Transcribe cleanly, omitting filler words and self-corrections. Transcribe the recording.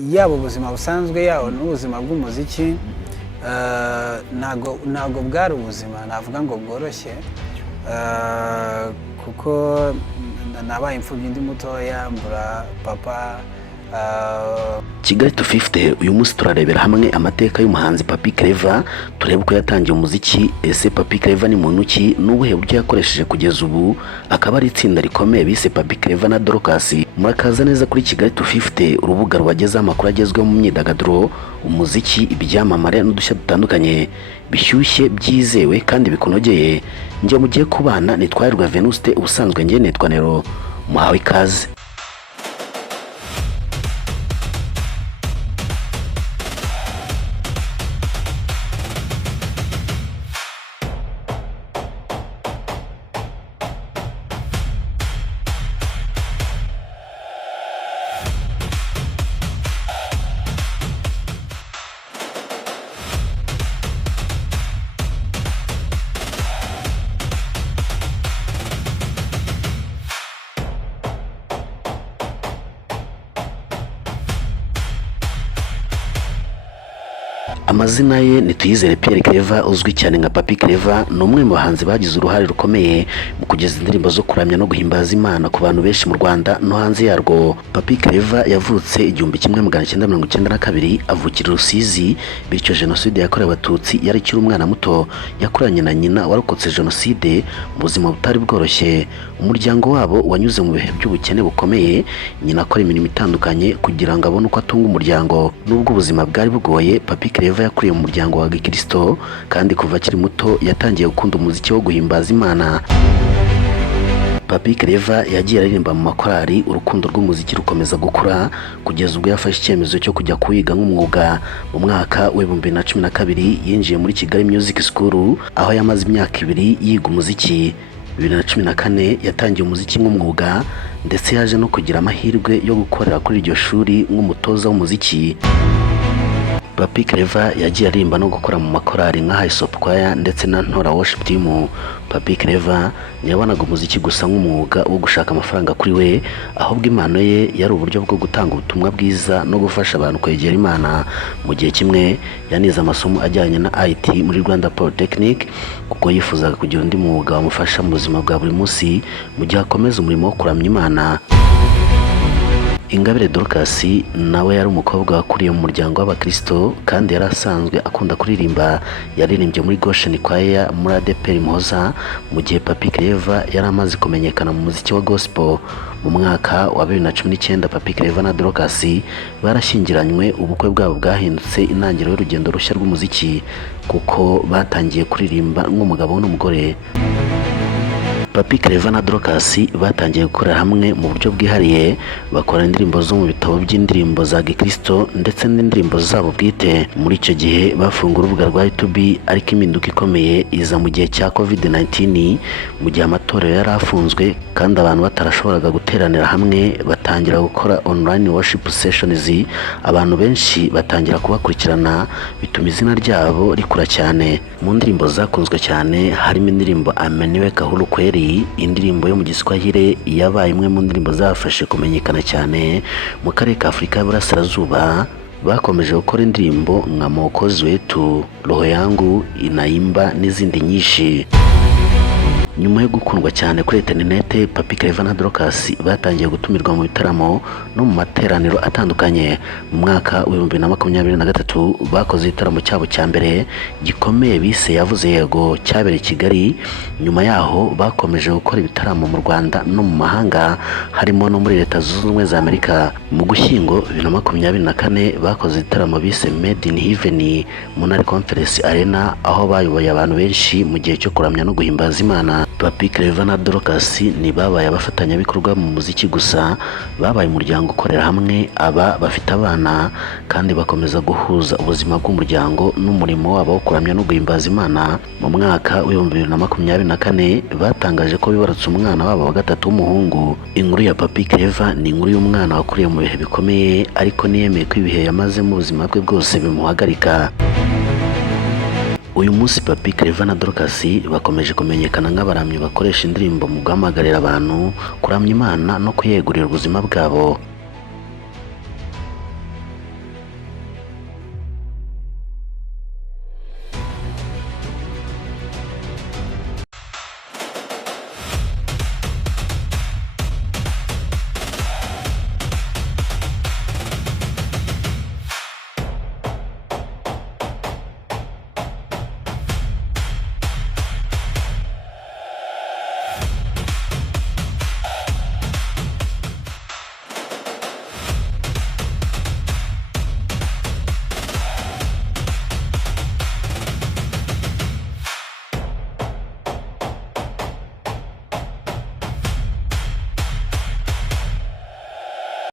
yabo ubuzima busanzwe yawo n'ubuzima bw'umuziki ntago bwari ubuzima navuga ngo bworoshye kuko nabaye imfubyi ndi mutoya mbura papa. Kigali 250 uyu munsi turarebera hamwe amateka y'umuhanzi Papy Clever, turebe uko yatangiye umuziki. Ese Papy Clever ni muntu ki n'ubuhe buryo yakoresheje kugeza ubu, akaba ari itsinda rikomeye bise Papy Clever na Dorcas. Murakaza neza kuri Kigali 250, urubuga rubageza amakuru agezweho mu myidagaduro, umuziki, ibyamamare n'udushya dutandukanye bishyushye byizewe kandi bikunogeye. Njye mugiye kubana nitwarirwa Venuste, ubusanzwe njye nitwa Nero. Muhawe ikaze. Amazina ye ni Tuyizere Pierre Clever, uzwi cyane nka Papy Clever. Ni umwe mu bahanzi bagize uruhare rukomeye mu kugeza indirimbo zo kuramya no guhimbaza Imana ku bantu benshi mu Rwanda no hanze yarwo. Papy Clever yavutse 1992, avukira Rusizi, bityo jenoside yakorewe Abatutsi yari kiri umwana muto. Yakuranye na nyina warokotse jenoside mu buzima butari bworoshye. Umuryango wabo wanyuze mu bihe by'ubukene bukomeye. Nyina akora imirimo itandukanye kugira ngo abone uko atunga umuryango. Nubwo ubuzima bwari bugoye, Papy Clever yakuriye mu muryango wa Gikristo, kandi kuva akiri muto yatangiye gukunda umuziki wo guhimbaza Imana. Papy Clever yagiye aririmba mu makorali, urukundo rw'umuziki rukomeza gukura kugeza ubwo yafashe icyemezo cyo kujya kuyiga nk'umwuga. Mu mwaka wa 2012 yinjiye muri Kigali Music School, aho yamaze imyaka 2 yiga umuziki. 2014 yatangiye umuziki nk'umwuga, ndetse yaje no kugira amahirwe yo gukorera kuri iryo shuri nk'umutoza w'umuziki. Papy Clever yagiye aririmba no gukora mu makorali nka High Sop Choir ndetse na Ntora Worship Team. Papy Clever ntiyabonaga umuziki gusa nk'umwuga wo gushaka amafaranga kuri we, ahubwo impano ye yari uburyo bwo gutanga ubutumwa bwiza no gufasha abantu kwegera Imana. Mu gihe kimwe yanize amasomo ajyanye na IT muri Rwanda Polytechnic, kuko yifuzaga kugira undi mwuga wamufasha mu buzima bwa buri munsi mu gihe akomeza umurimo wo kuramya Imana. Ingabire Dorcas nawe yari umukobwa wakuriye mu muryango w'Abakristo, kandi yari asanzwe akunda kuririmba. Yaririmbye muri Goshen Choir muri ADEPR Muhoza, mu gihe Papy Clever yari amaze kumenyekana mu muziki wa gospel. Mu mwaka wa 2019 Papy Clever na Dorcas barashyingiranywe. Ubukwe bwabo bwahindutse intangiriro y'urugendo rushya rw'umuziki, kuko batangiye kuririmba nk'umugabo n'umugore. Papy Clever na Dorcas batangiye gukorera hamwe mu buryo bwihariye, bakora indirimbo zo mu bitabo by'indirimbo za Gikristo ndetse n'indirimbo zabo bwite. Muri icyo gihe bafungura urubuga rwa YouTube, ariko impinduka ikomeye iza mu gihe cya COVID-19, mu gihe amatorero yari afunzwe kandi abantu batarashoboraga guteranira hamwe. Batangira gukora online worship sessions, abantu benshi batangira kubakurikirana, bituma izina ryabo rikura cyane. Mu ndirimbo zakunzwe cyane harimo indirimbo Ameniwe Kahuru Kweli, indirimbo yo mu Giswahili yabaye imwe mu ndirimbo zafashe kumenyekana cyane mu karere ka Afurika y'Iburasirazuba. Bakomeje gukora indirimbo nka Mwokozi Wetu, Roho Yangu Inaimba n'izindi nyinshi. Nyuma yo gukundwa cyane kuri interinete, Papy Clever na Dorcas batangiye gutumirwa mu bitaramo no mu materaniro atandukanye. Mu mwaka wa 2023 bakoze igitaramo cyabo cya mbere gikomeye bise Yavuze Yego, cyabereye Kigali. Nyuma yaho bakomeje gukora ibitaramo mu Rwanda no mu mahanga, harimo no muri Leta Zunze Ubumwe za Amerika. Mu Gushyingo 2024 bakoze igitaramo bise Made in Heaven Monarch Conference Arena, aho bayoboye abantu benshi mu gihe cyo kuramya no guhimbaza Imana. Papy Clever na Dorcas ni babaye abafatanyabikorwa mu muziki gusa, babaye umuryango ukorera hamwe. Aba bafite abana kandi bakomeza guhuza ubuzima bw'umuryango n'umurimo wabo wo kuramya no guhimbaza Imana. Mu mwaka wa 2024 batangaje ko bibarutse umwana wabo wa gatatu w'umuhungu. Inkuru ya Papy Clever ni inkuru y'umwana wakuriye mu bihe bikomeye, ariko niyemeye ko ibihe yamaze mu buzima bwe bwose bimuhagarika. Uyu munsi Papy Clever na Dorcas bakomeje kumenyekana nk'abaramyi bakoresha indirimbo mu guhamagarira abantu kuramya Imana no kuyegurira ubuzima bwabo.